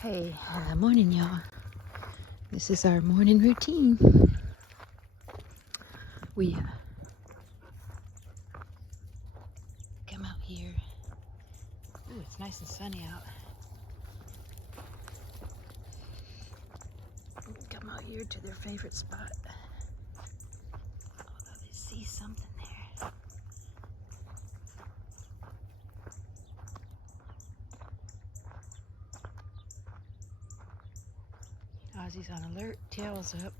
Hey, morning, y'all. This is our morning routine. We come out here. Ooh, it's nice and sunny out. Come out here to their favorite spot. Although they see something there. Ozzy's on alert, tail's up.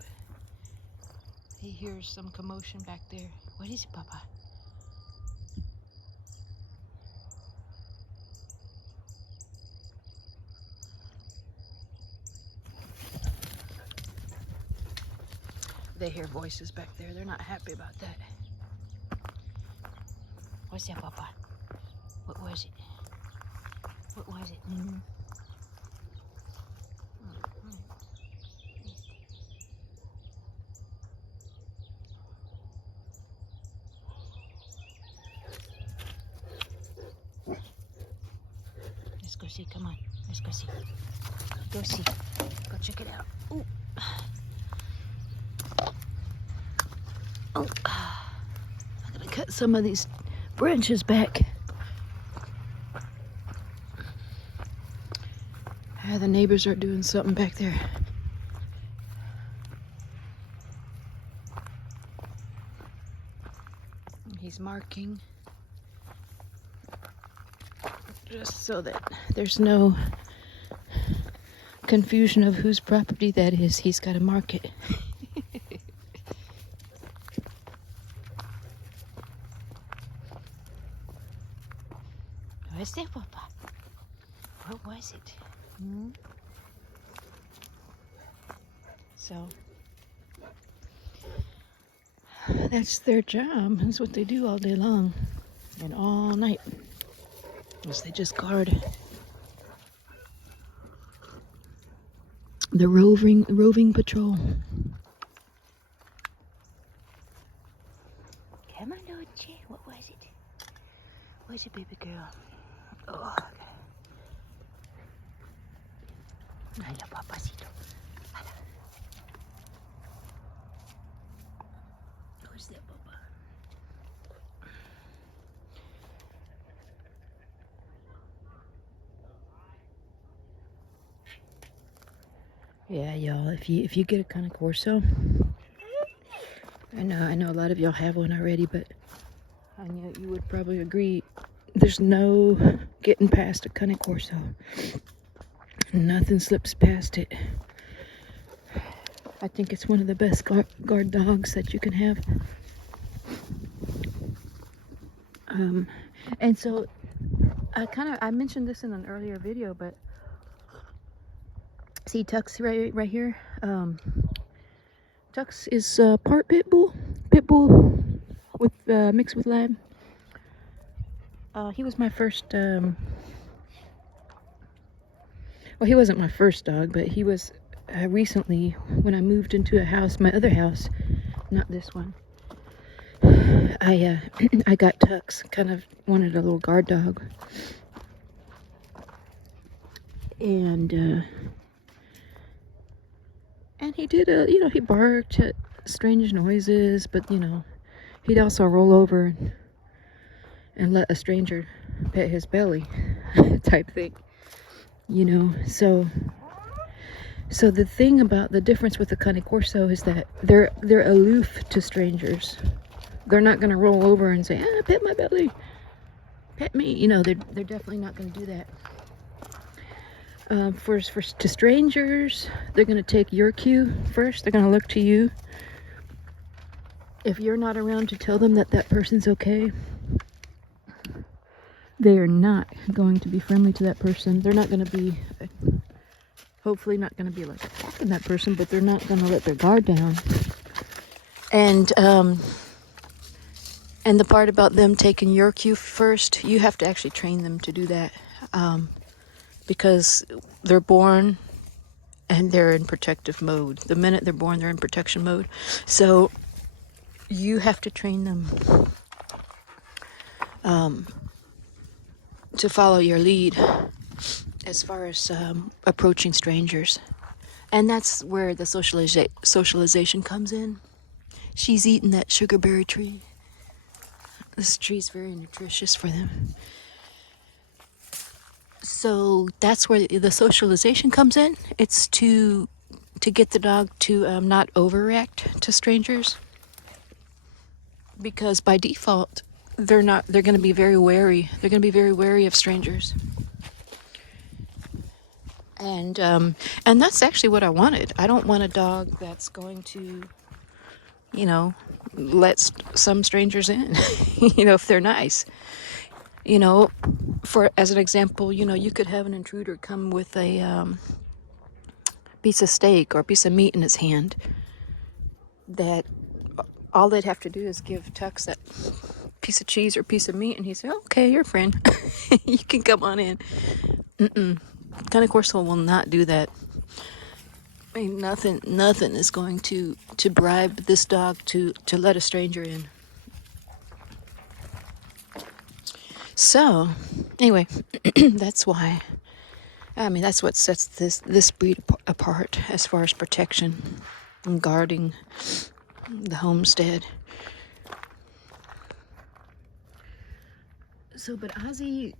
He hears some commotion back there. What is it, Papa? They hear voices back there. They're not happy about that. What's that, Papa? What was it? What was it? Let's go see. Come on. Let's go see. Go see. Go check it out. Ooh. Oh. I'm gonna cut some of these branches back. The neighbors are doing something back there. He's marking just so that there's no confusion of whose property that is. He's got to mark it. What's that, Papa? What was it? So that's their job. That's what they do all day long and all night. Is they just guard the roving patrol. Come on, Doche. What was it? What's it, baby girl? Oh, okay. Hola, papacito. Hola. Who's that, Papa? Yeah, y'all. If you get a kind of Corso, I know a lot of y'all have one already, but I know you would probably agree. There's no getting past a Cane Corso. Nothing slips past it. I think it's one of the best guard dogs that you can have. And so I mentioned this in an earlier video, but see Tux right here. Tux is part pit bull with mixed with lab. He was my first. Well, he wasn't my first dog, but he was recently when I moved into a house, my other house, not this one. I got Tux. Kind of wanted a little guard dog, and he did he barked at strange noises, but he'd also roll over and let a stranger pet his belly, type thing. So the thing about the difference with the Cane Corso is that they're aloof to strangers. They're not going to roll over and say, pet my belly, pet me. They're definitely not going to do that. To strangers, they're going to take your cue first. They're going to look to you. If you're not around to tell them that person's okay, they are not going to be friendly to that person. They're not going to be, hopefully not going to be like attacking that person, but they're not going to let their guard down. And the part about them taking your cue first, you have to actually train them to do that. Because they're born and they're in protective mode. The minute they're born, they're in protection mode. So you have to train them to follow your lead as far as approaching strangers. And that's where the socialization comes in. She's eating that sugarberry tree. This tree's very nutritious for them. So that's where the socialization comes in. It's to get the dog to not overreact to strangers, because by default they're going to be very wary. They're going to be very wary of strangers. And that's actually what I wanted. I don't want a dog that's going to, let some strangers in, if they're nice. For as an example, you could have an intruder come with a piece of steak or a piece of meat in his hand, that all they'd have to do is give Tux that piece of cheese or piece of meat, and he'd say, okay, you're a friend. You can come on in. Corso will not do that. I mean, nothing is going to bribe this dog to let a stranger in. So, anyway, that's why. That's what sets this breed apart as far as protection and guarding the homestead. So, but Ozzy,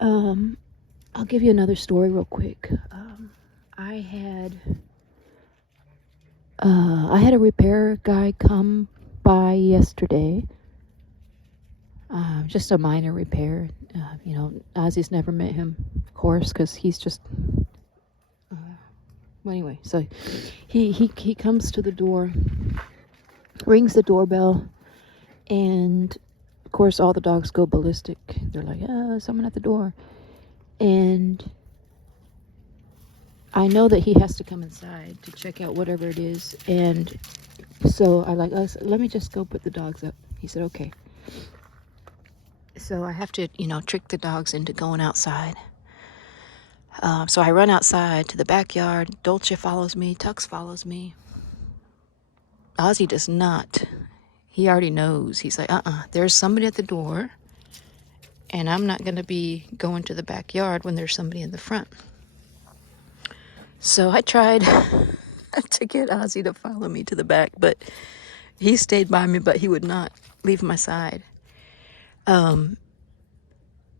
I'll give you another story real quick. I had a repair guy come by yesterday. Just a minor repair. Ozzy's never met him, of course, because he's just. Well, anyway, so he comes to the door, rings the doorbell, and of course all the dogs go ballistic. They're like, "Oh, someone at the door," and I know that he has to come inside to check out whatever it is, and so I let me just go put the dogs up. He said, okay. So I have to, trick the dogs into going outside. So I run outside to the backyard. Dolce follows me. Tux follows me. Ozzy does not. He already knows. He's like, there's somebody at the door, and I'm not going to be going to the backyard when there's somebody in the front. So I tried to get Ozzy to follow me to the back, but he stayed by me, but he would not leave my side.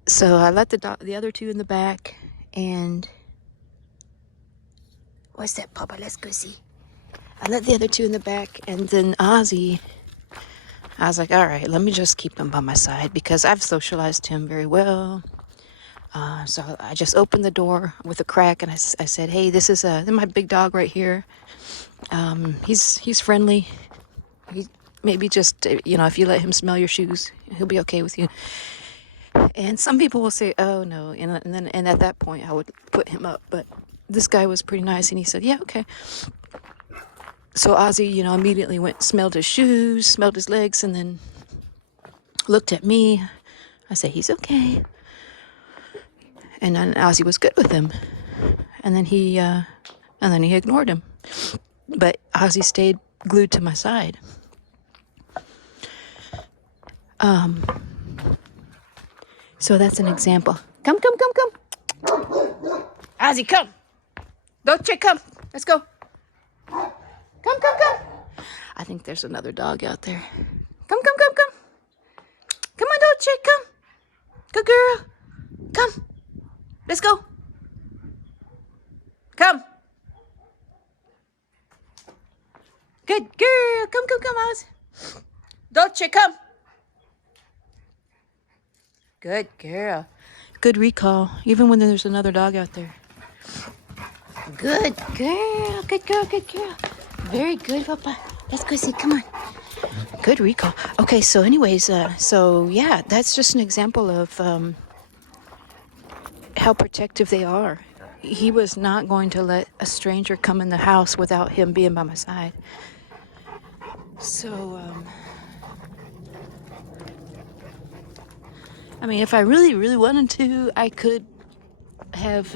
So I let the other two in the back, and what's that, Papa? Let's go see. I let the other two in the back, and then Ozzy, I was like, all right, let me just keep him by my side because I've socialized him very well. So I just opened the door with a crack, and I said, hey, this is my big dog right here. He's friendly. He maybe just, if you let him smell your shoes, he'll be okay with you. And some people will say, oh no, and at that point I would put him up. But this guy was pretty nice, and he said, yeah, okay. So Ozzy, immediately smelled his shoes, smelled his legs, and then looked at me. I said, he's okay. And then Ozzy was good with him. And then he ignored him. But Ozzy stayed glued to my side. So that's an example. Come. Ozzy, come. Dolce, come. Let's go. Come. I think there's another dog out there. Come. Come on, Dolce, come. Good girl. Come. Let's go. Come. Good girl. Come, Oz. Dolce, come. Good girl. Good recall, even when there's another dog out there. Good girl. Very good, Papa. Let's go see. Come on. Good recall. Okay, so anyways, yeah, that's just an example of how protective they are. He was not going to let a stranger come in the house without him being by my side. So, if I really, really wanted to, I could have,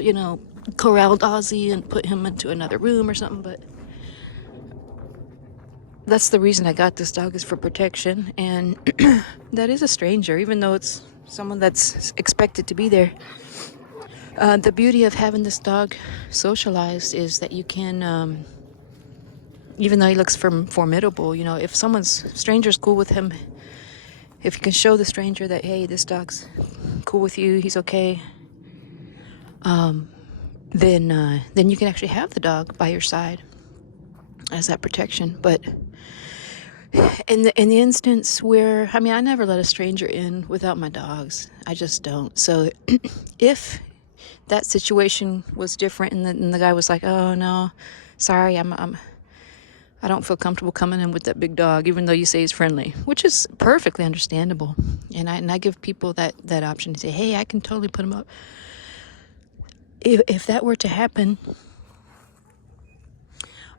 corralled Ozzy and put him into another room or something, but that's the reason I got this dog, is for protection. And that is a stranger, even though it's someone that's expected to be there. The beauty of having this dog socialized is that you can, even though he looks formidable, you know, if stranger's cool with him, if you can show the stranger that, hey, this dog's cool with you, he's okay, then you can actually have the dog by your side as that protection. But in the instance where, I mean, I never let a stranger in without my dogs. I just don't. So if that situation was different and the guy was like, oh no, sorry, I don't feel comfortable coming in with that big dog, even though you say he's friendly, which is perfectly understandable. And I give people that option to say, hey, I can totally put him up. If that were to happen,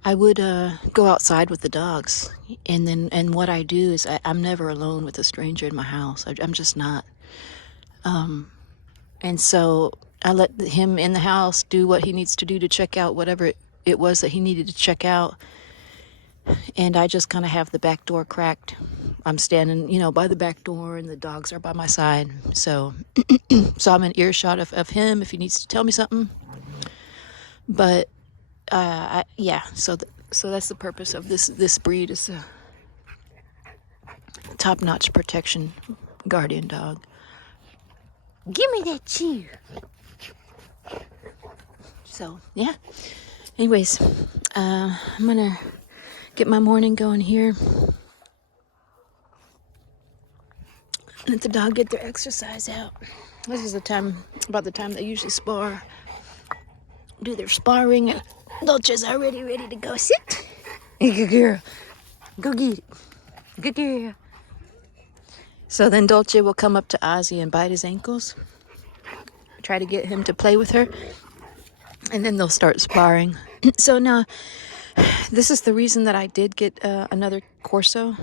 I would go outside with the dogs. And what I do is I'm never alone with a stranger in my house. I'm just not. And so I let him in the house do what he needs to do to check out whatever it was that he needed to check out. And I just kind of have the back door cracked. I'm standing, you know, by the back door and the dogs are by my side. So I'm in earshot of him if he needs to tell me something. But yeah, so that's the purpose of this breed, is a top-notch protection guardian dog. Give me that chew. So yeah. Anyways, I'm gonna get my morning going here. Let the dog get their exercise out. This is about the time they usually spar. Do their sparring. Dolce's already ready to go sit. Good girl. Go get it. Good girl. So then Dolce will come up to Ozzy and bite his ankles. Try to get him to play with her. And then they'll start sparring. So now, this is the reason that I did get another Corso.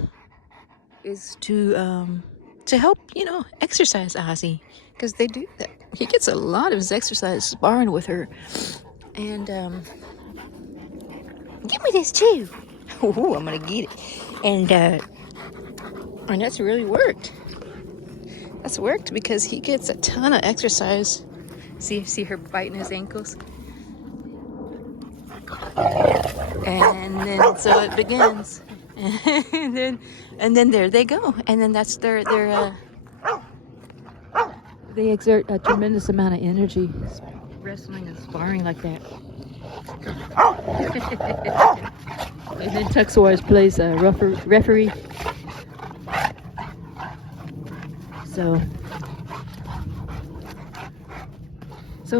Is to help, you know, exercise Ozzy. Because they do that. He gets a lot of his exercise sparring with her. And, give me this too. Ooh, I'm gonna get it. And that's really worked. That's worked because he gets a ton of exercise. See her biting his ankles? And then, so it begins. And then there they go. And then that's their they exert a tremendous amount of energy wrestling and sparring like that. And then Tux always plays a referee. So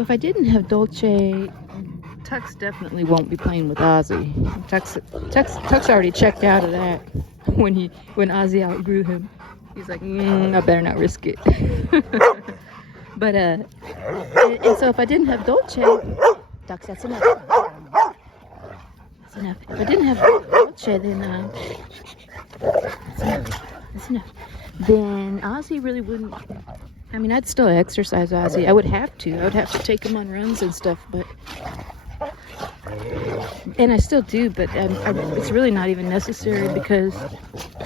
if I didn't have Dolce, Tux definitely won't be playing with Ozzy. Tux already checked out of that when Ozzy outgrew him. He's like, I better not risk it. But and so if I didn't have Dolce, Tux, that's enough. That's enough. If I didn't have Dolce, then that's enough. Then Ozzy really wouldn't. I mean, I'd still exercise Ozzy. I would have to take him on runs and stuff, and I still do, but it's really not even necessary because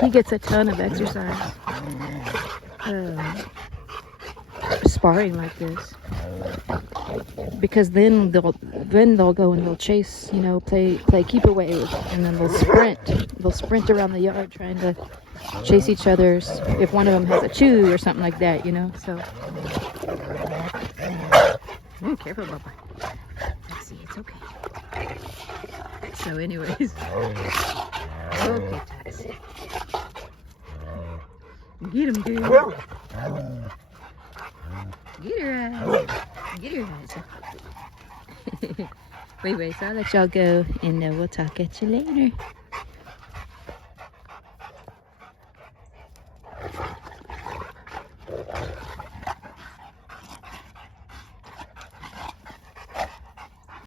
he gets a ton of exercise sparring like this. Because then they'll go and they'll chase, you know, play keeper waves, and then they'll sprint around the yard trying to chase each other if one of them has a chew or something like that, you know. So careful, Bubba. Let's see, it's okay. So anyways, okay, Tux. Get him, dude. Get her eyes. Get her eyes. Wait, so I'll let y'all go, and we'll talk at you later.